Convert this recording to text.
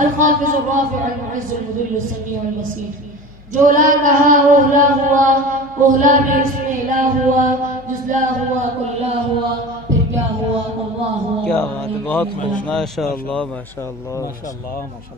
الخافض الرافع المعز المذل السميع البصير। जो ला कहा वो ला हुआ, वो ला भी इसमें ला हुआ, जुज़ला हुआ कुल्ला हुआ, फिर क्या हुआ अल्लाह हुआ। क्या बात है, बहुत खूब, माशाअल्लाह माशाअल्लाह माशाअल्लाह माशाअल्लाह।